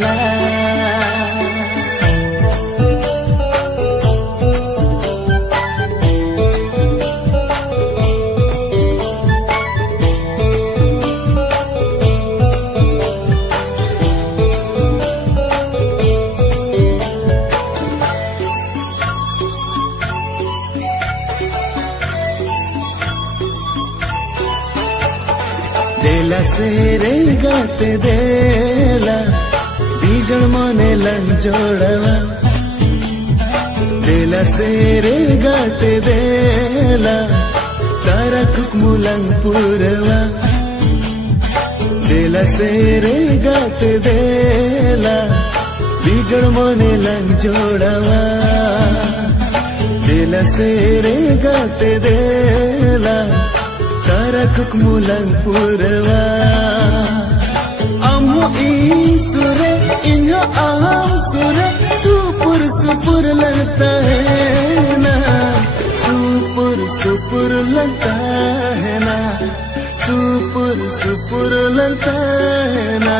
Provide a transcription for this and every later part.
जाला। देला से रेंगाते देला बीजन मने लंग जोड़वा। देला से रेंगाते देला तारा खुक मुलंग पुरवा। देला से रेंगाते देला बीजन मने लंग जोड़वा। देला से रेंगाते देला तारा खुक मुलंग पुरवा। अमो सुरे इन्हो आम सुरे सुपुर सुपुर लगता है ना। सुपुर सुपुर लगता है ना। सुपुर सुपुर लगता है ना।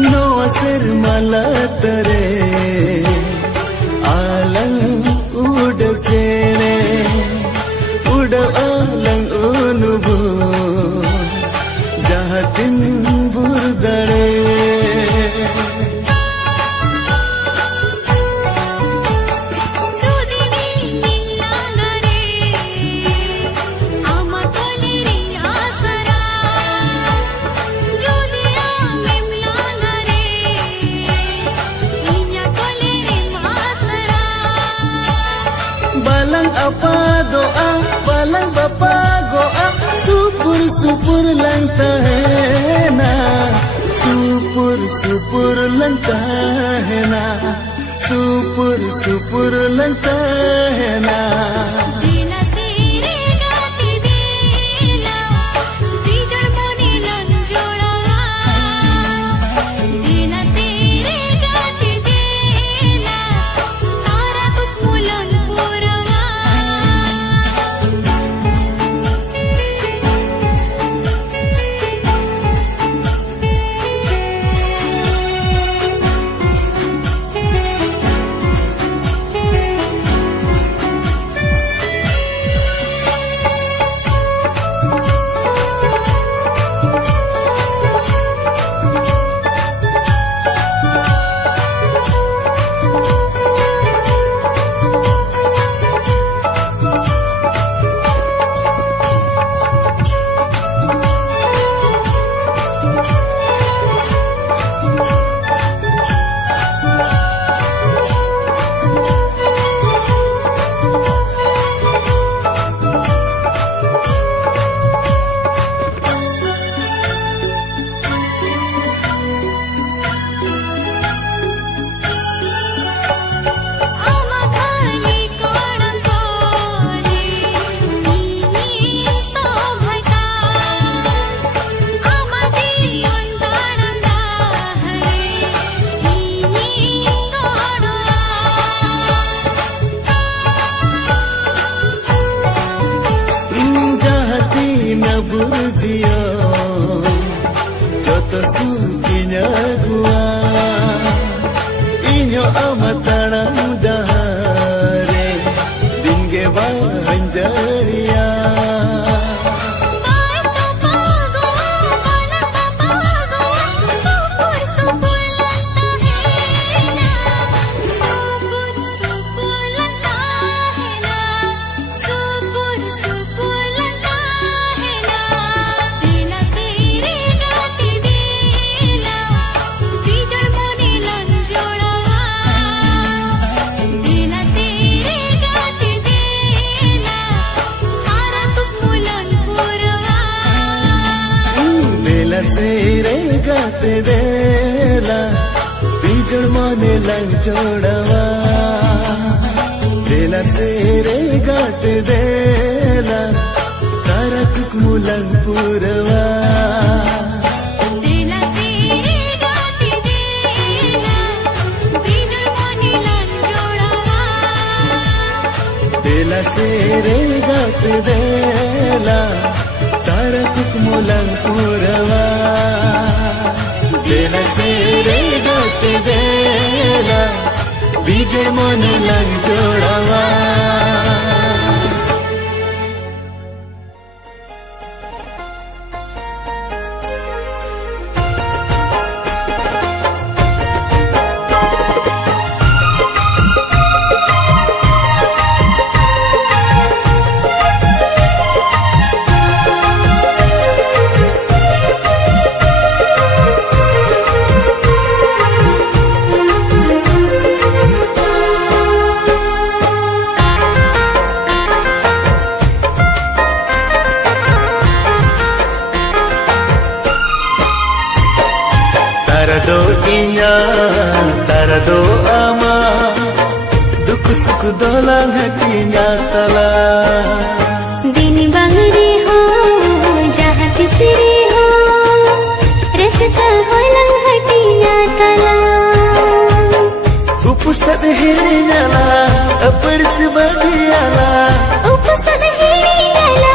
नो सिर मलतरे आलंग उड़ चेने उड़ along उनुबो जहतिन बुरदड़े। Balang apa doa, balang bapa goa, supur supur langta है ना। supur supur langta है ना। supur supur langta है ना। mulang jodawa dela tere gat dela tarakuk mulang purawa dela tere gat dela bijul monilang jodawa dela tere gat dela tarakuk mulang purawa dela tere gat dela bijul monilang jodawa. Tarado inya, tarado ama, duk suk dolang hatinya tala. दिन बंगरी हो जहाँ तिसरी हो रसता हो लंघटिया तला Upusat hirinya la, apad sebagaiala. उपसद हिड़ियाला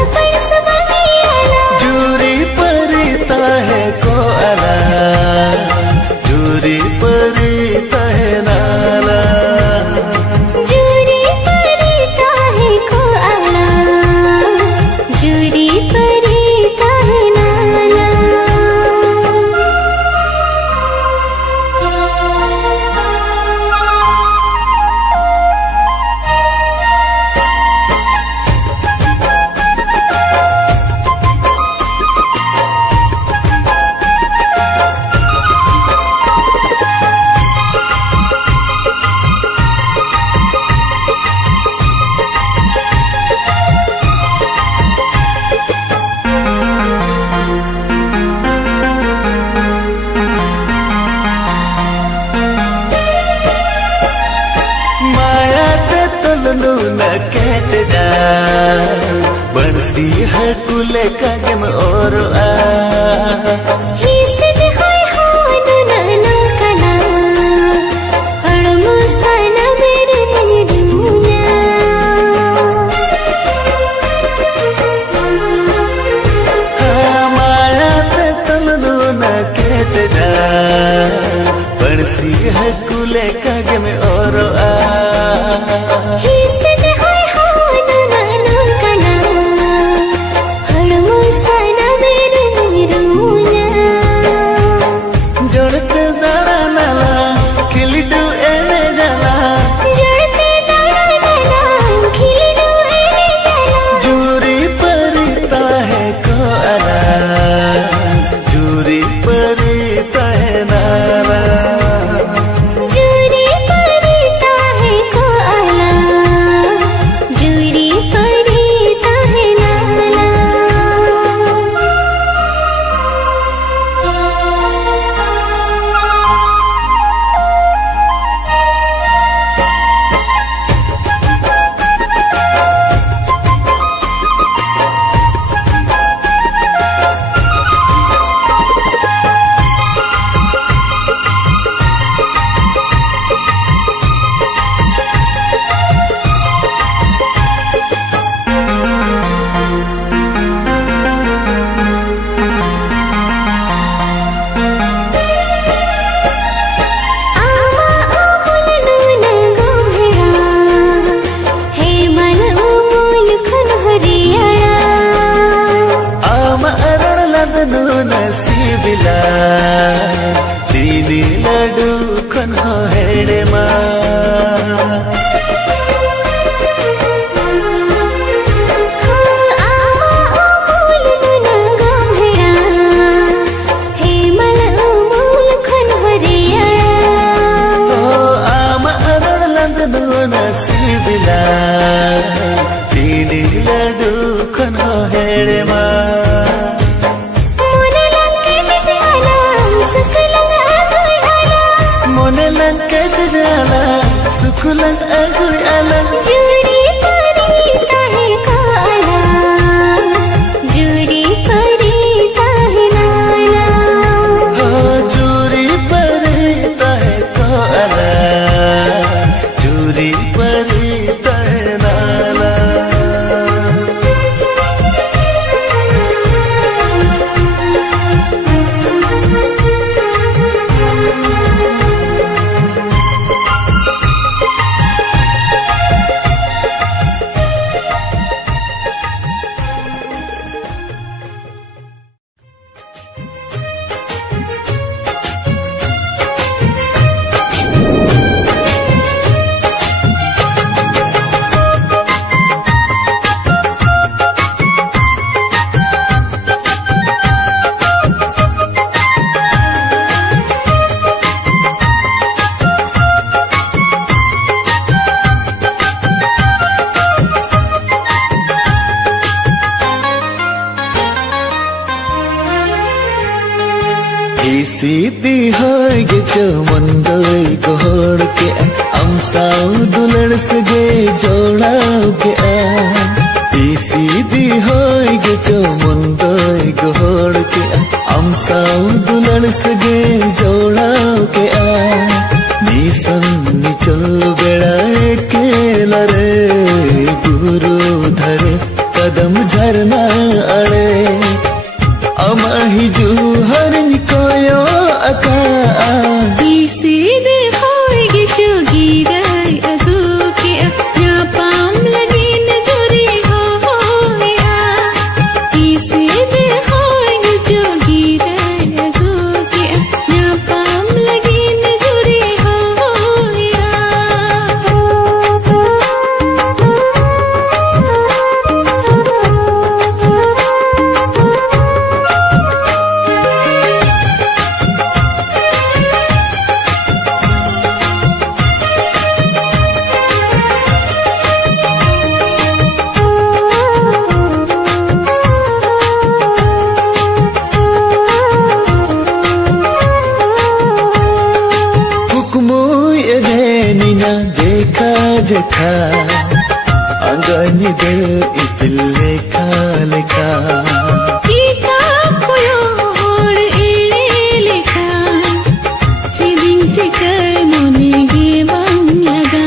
अपन सबगियाला Juri parita hai ko ala, juri parita hai nala. जूरी परिता है को आला जूरी परिता है नाला माया ते तलनु न कहत जा बंसी है कुले कागम और आ ही सिद होय होनु ननो कना हड़ मुस्ताना मेरे दुनिया माया ते तलनु न कहत जा बंसी है कुले कागम और आ ही सिद होय होनु ननो कना हड़ मुस्ताना मेरे दुनिया जोड़ते दाड़ा नाला खिलिडू एने जाला जड़ते दाना दाना खिलडू एने जाला जूरी परिता है को अला जूरी परिता है नाला जूरी परिता है को आला जूरी परिता है नाला आमा ओमुलनु नगोहेड़ा हे मन ओमुल खन हरियाड़ा आम अरण लदनु नसीबिला चीनी लड्डू खनो हेड़े मा आमा ओमुलनु नगोहेड़ा हे मन ओमुल खन हरियाड़ा ओ आम अरण लदनु नसीबिला चीनी लड्डू खनो हेड़े मा मोने लंके बिताला सुख लंगा आला मोने लंके alan agui alan जुरी परी ताहे काला जुरी परी ताहे नाला ha juri pari tahe ko alan juri pari tahe nala सीधी होगे जो मंदोई गोड़ के अमसाऊ दुलड़ सगे जोड़ाओ के सीधी होगे जो मंदोई गोड़ के अमसाऊ दुलड़ सगे जोड़ाओ के नीसन निचल बेड़ाए के लरे गुरु धरे कदम झरना अड़े अमाही जुहर निकोयो अका सीधे होएगी जोगी राय अदू के या पाम लगी नजरी होया सीधे होएगी जोगी राय अदू के या पाम लगी नजरी होया जेखा अंगनी दे इपिल्ले लेखा kita koyo hor ele lekha feeling chekai mone ge bang laga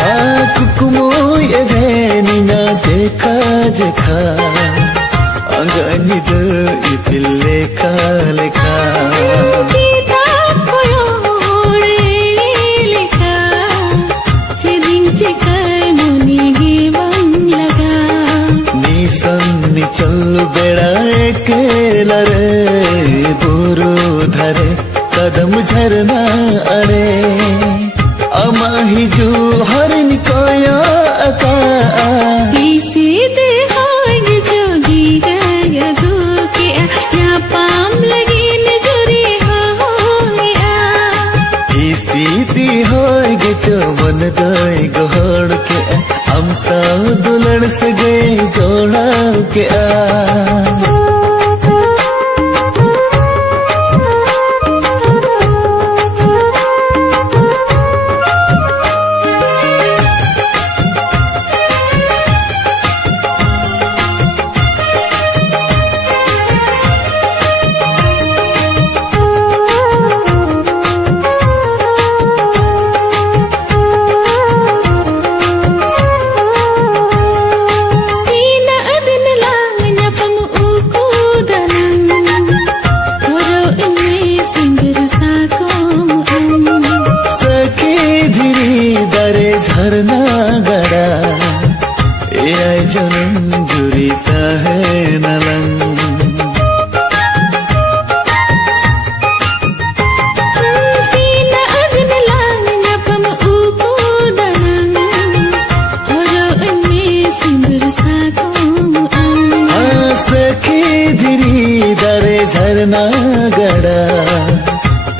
हाँ कुकुमो ये देनिना जेखा जेखा अंगनी दे इपिल्ले लेखा kita koyo hor ele lekha feeling chekai mone ge bang laga नीसन निचल बेड़ाए के लरे बुरु धरे कदम झरना अड़े अमाही जू हर निकोया अका सीधे होएगी जोगी राय अदू के या पाम लगी नजरी होया सीधी होगे जो मन दोय गोड़ के अमसा दुलड़ सगे जोड़ा के Tina adin lang na pang ukudanang Waro inme sindir sa kong सखी धीरी दरे झरना गड़ा ए आई जनम जुरीता है नलंग Tina adin lang na pang ukudanang Waro inme sindir sa kong सखी धीरी दरे झरना गड़ा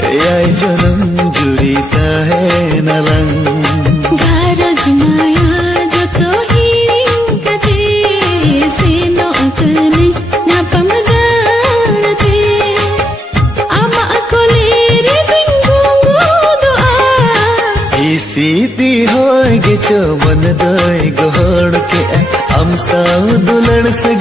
ए आई जनम जुरीता है नलंग Garaj maya jato hiring kate sino akane na pamadarate ama ako lere चो मन दोई गोड़ के हम साव दुलड़ से